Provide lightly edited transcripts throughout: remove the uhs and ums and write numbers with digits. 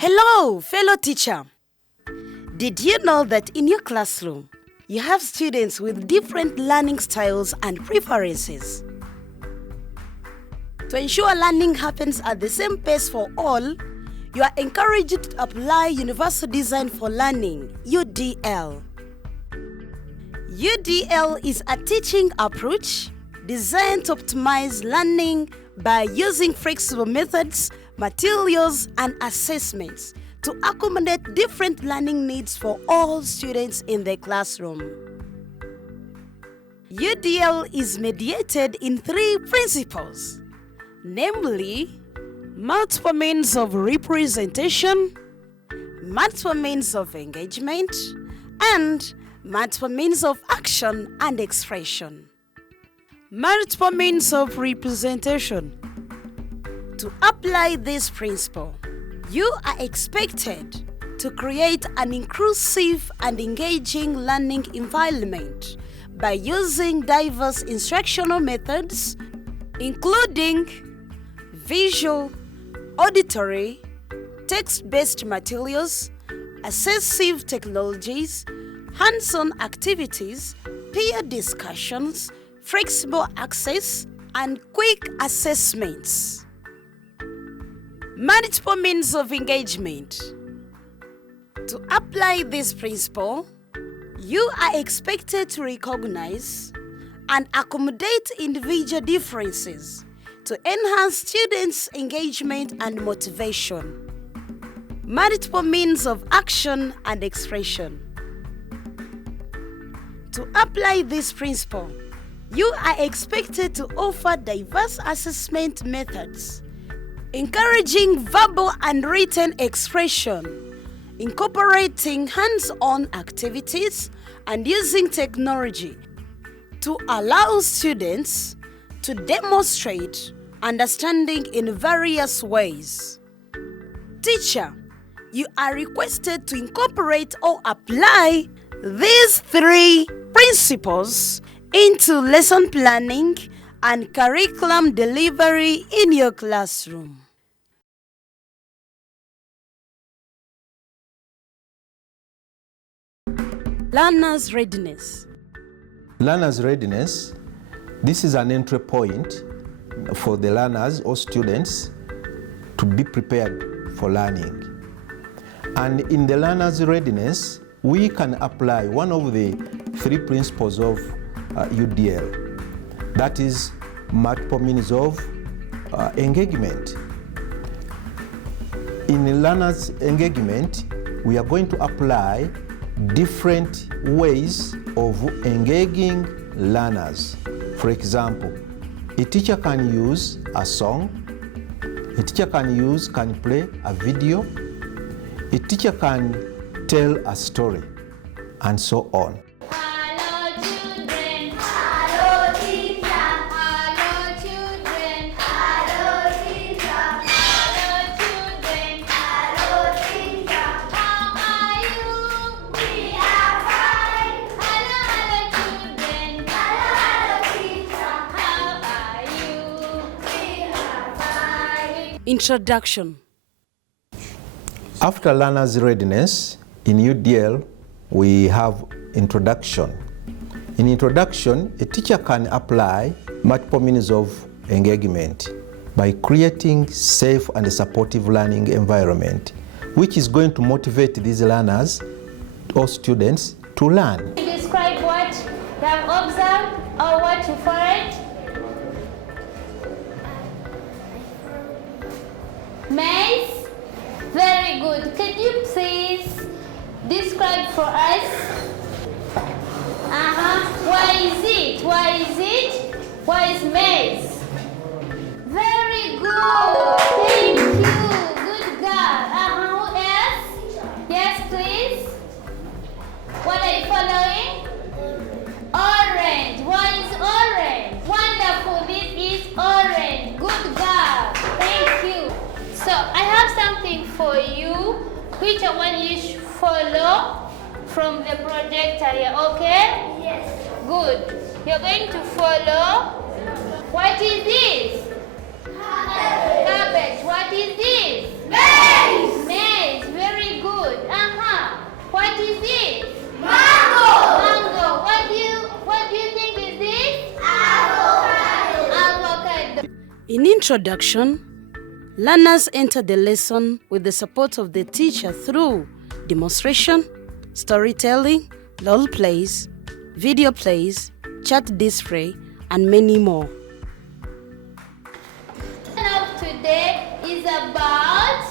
Hello, fellow teacher. Did you know that in your classroom, you have students with different learning styles and preferences? To ensure learning happens at the same pace for all, you are encouraged to apply Universal Design for Learning, UDL. UDL is a teaching approach designed to optimize learning by using flexible methods, materials, and assessments to accommodate different learning needs for all students in the classroom. UDL is mediated in 3 principles, namely multiple means of representation, multiple means of engagement, and multiple means of action and expression. Multiple means of representation. To apply this principle, you are expected to create an inclusive and engaging learning environment by using diverse instructional methods, including visual, auditory, text-based materials, assessive technologies, hands-on activities, peer discussions, flexible access, and quick assessments. Multiple means of engagement. To apply this principle, you are expected to recognize and accommodate individual differences to enhance students' engagement and motivation. Multiple means of action and expression. To apply this principle, you are expected to offer diverse assessment methods, encouraging verbal and written expression, incorporating hands-on activities, and using technology to allow students to demonstrate understanding in various ways. Teacher, you are requested to incorporate or apply these 3 principles into lesson planning and curriculum delivery in your classroom. Learner's readiness. Learner's readiness, this is an entry point for the learners or students to be prepared for learning. And in the learner's readiness, we can apply one of the 3 principles of UDL. That is multiple means of engagement. In learners' engagement, we are going to apply different ways of engaging learners. For example, a teacher can use a song, a teacher can play a video, a teacher can tell a story, and so on. Introduction. After learner's readiness, in UDL, we have introduction. In introduction, a teacher can apply multiple means of engagement by creating safe and supportive learning environment, which is going to motivate these learners or students to learn. Describe what you have observed or what you find. Maze? Very good. Can you please describe for us? Why is it? Why is it? Why is maze? Very good. Thank you. Good girl. Who else? Yes, please. What are you following? Orange. What is orange? Wonderful. This is orange. Good girl. Thank you. for you which one you should follow from the projector here, okay? Yes. Good. You're going to follow. What is this? Cabbage. What is this? Maize. Maize. Very good. What is this? Mango. Mango. What do you think is this? Avocado. Avocado. In introduction, learners enter the lesson with the support of the teacher through demonstration, storytelling, role plays, video plays, chat display, and many more. Of today is about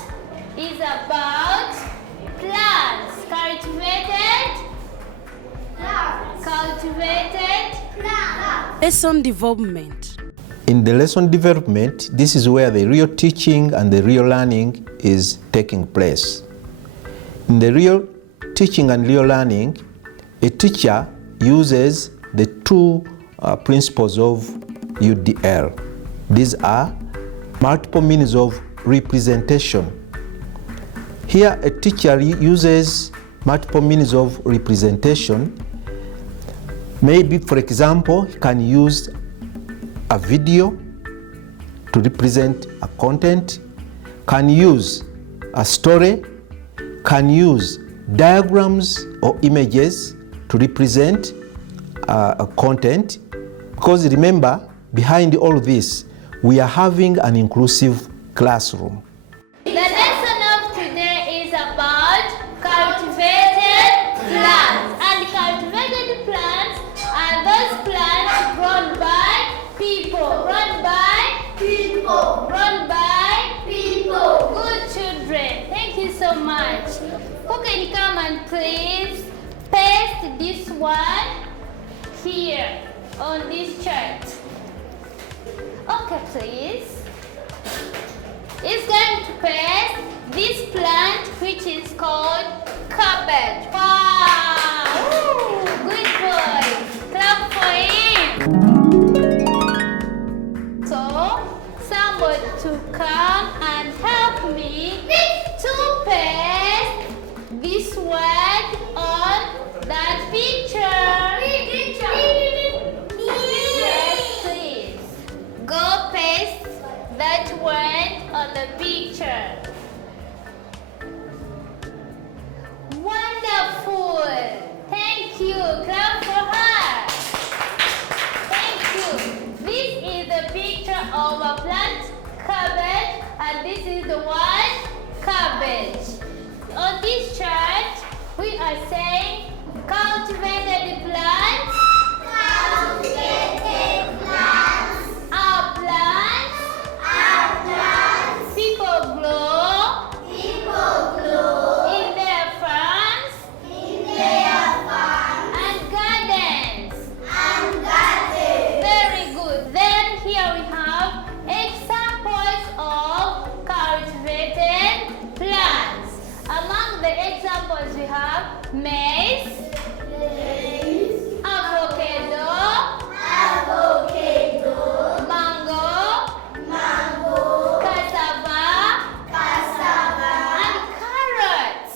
plants. Cultivated plants. Lesson development. In the lesson development, this is where the real teaching and the real learning is taking place. In the real teaching and real learning, a teacher uses the two principles of UDL. These are multiple means of representation. Here, a teacher uses multiple means of representation. Maybe, for example, he can use a video to represent a content, can use a story, can use diagrams or images to represent a content. Because remember, behind all this, we are having an inclusive classroom. The lesson of today is about cultivated plants. And cultivated plants are those plants grown by people. Grown by people. Grown by people. Good children. Thank you so much. Who can come and please paste this one here on this chart? Okay, please. It's going to paste this plant which is called cabbage. Wow! Woo! Good boy. Clap for him. So, somebody to come and help me to paste this word on that picture. Yes, please. Go paste that word on the picture. Wonderful. Thank you. Clap for her. Thank you. This is the picture of a plant, cabbage, and this is the word cabbage. On this chart, we are saying cultivated plants. Cultivated plants. Our plants. Our plants. People grow. People grow. In their farms. In their farms. And gardens. And gardens. Very good. Then here we have examples of cultivated plants. Among the examples we have maize, avocado, mango, cassava, and carrots.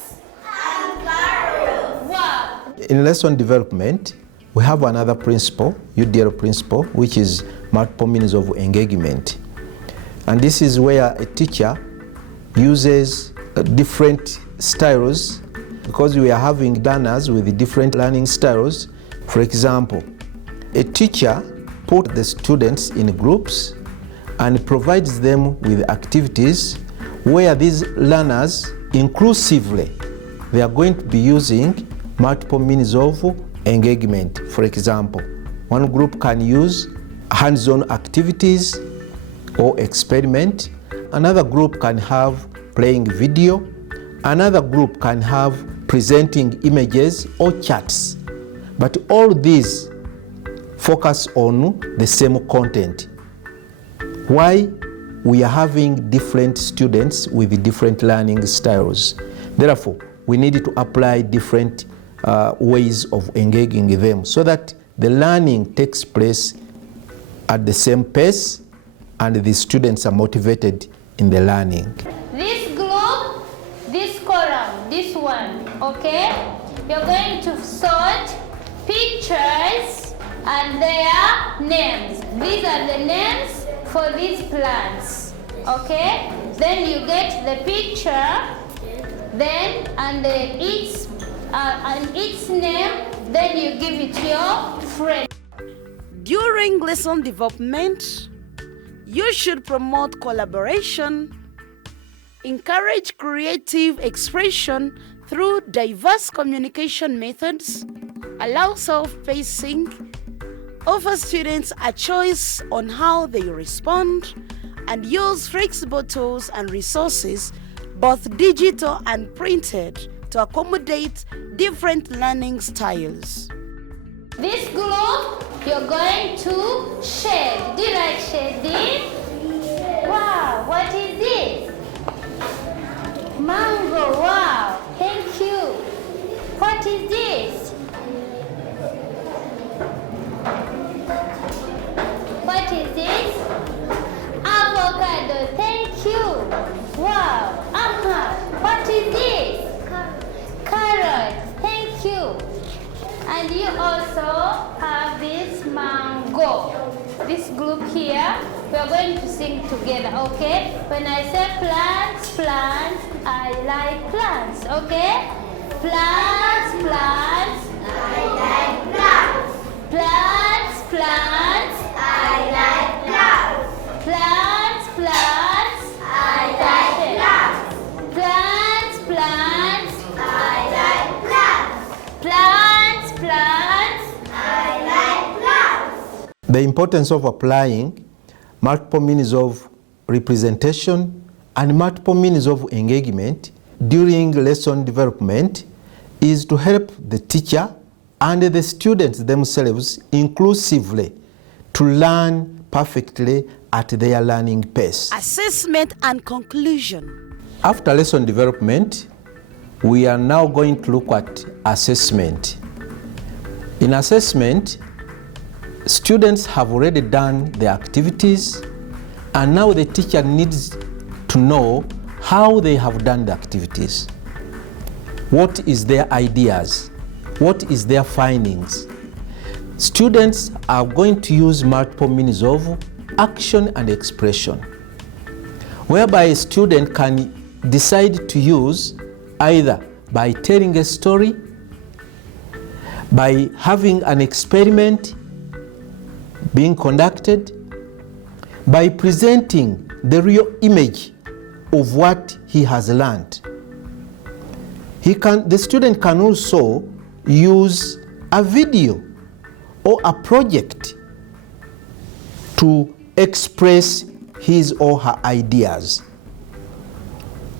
Wow. In lesson development, we have another principle, UDL principle, which is multiple means of engagement. And this is where a teacher uses different styles, because we are having learners with different learning styles. For example, a teacher puts the students in groups and provides them with activities where these learners inclusively, they are going to be using multiple means of engagement. For example, one group can use hands-on activities or experiment. Another group can have playing video. Another group can have presenting images or charts. But all these focus on the same content. Why? We are having different students with different learning styles. Therefore, we need to apply different ways of engaging them so that the learning takes place at the same pace and the students are motivated in the learning. This group this column, this one, okay? You're going to sort pictures and their names. These are the names for these plants, okay? Then you get the picture, then and its name, then you give it to your friend. During lesson development, you should promote collaboration, encourage creative expression through diverse communication methods, allow self-pacing, offer students a choice on how they respond, and use flexible tools and resources, both digital and printed, to accommodate different learning styles. This group, you're going to shade. Do you like shading? Wow, what is this? Mango, wow, thank you. What is this? What is this? Avocado, thank you. Wow, what is this? Carrot, thank you. And you also have this mango. This group here, we are going to sing together, okay? When I say plants, plants, I like plants, okay? Plants, plants, I like plants. Plants, plants, I like plants. Plants, plants, I like plants. Plants, plants, I like plants. Plants, plants, I like plants. The importance of applying multiple means of representation and multiple means of engagement during lesson development is to help the teacher and the students themselves inclusively to learn perfectly at their learning pace. Assessment and conclusion. After lesson development, we are now going to look at assessment. In assessment, students have already done the activities, and now the teacher needs to know how they have done the activities. What is their ideas? What is their findings? Students are going to use multiple means of action and expression, whereby a student can decide to use either by telling a story, by having an experiment being conducted, by presenting the real image of what he has learned. The student can also use a video or a project to express his or her ideas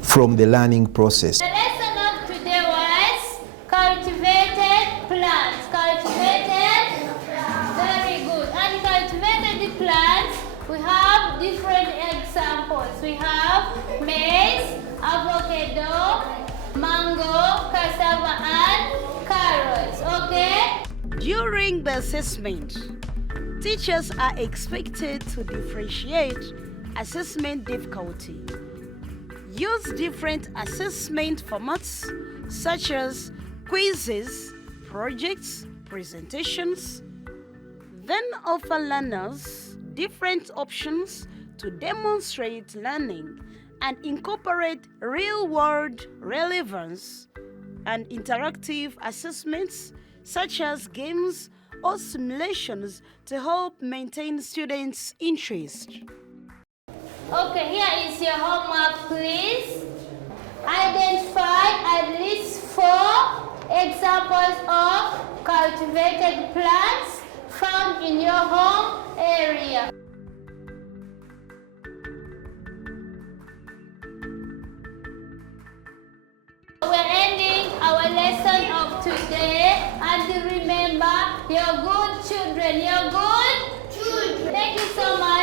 from the learning process. The lesson of today was cultivated plants. Cultivated, very good. And cultivated plants, we have different examples. We have maize, avocado, mango, cassava, and carrots, okay? During the assessment, teachers are expected to differentiate assessment difficulty. Use different assessment formats such as quizzes, projects, presentations. Then offer learners different options to demonstrate learning and incorporate real-world relevance and interactive assessments such as games or simulations to help maintain students' interest. Okay, here is your homework, please. Identify at least 4 examples of cultivated plants found in your home area. We're ending our lesson of today, and remember, you're good children. You're good children. Thank you so much.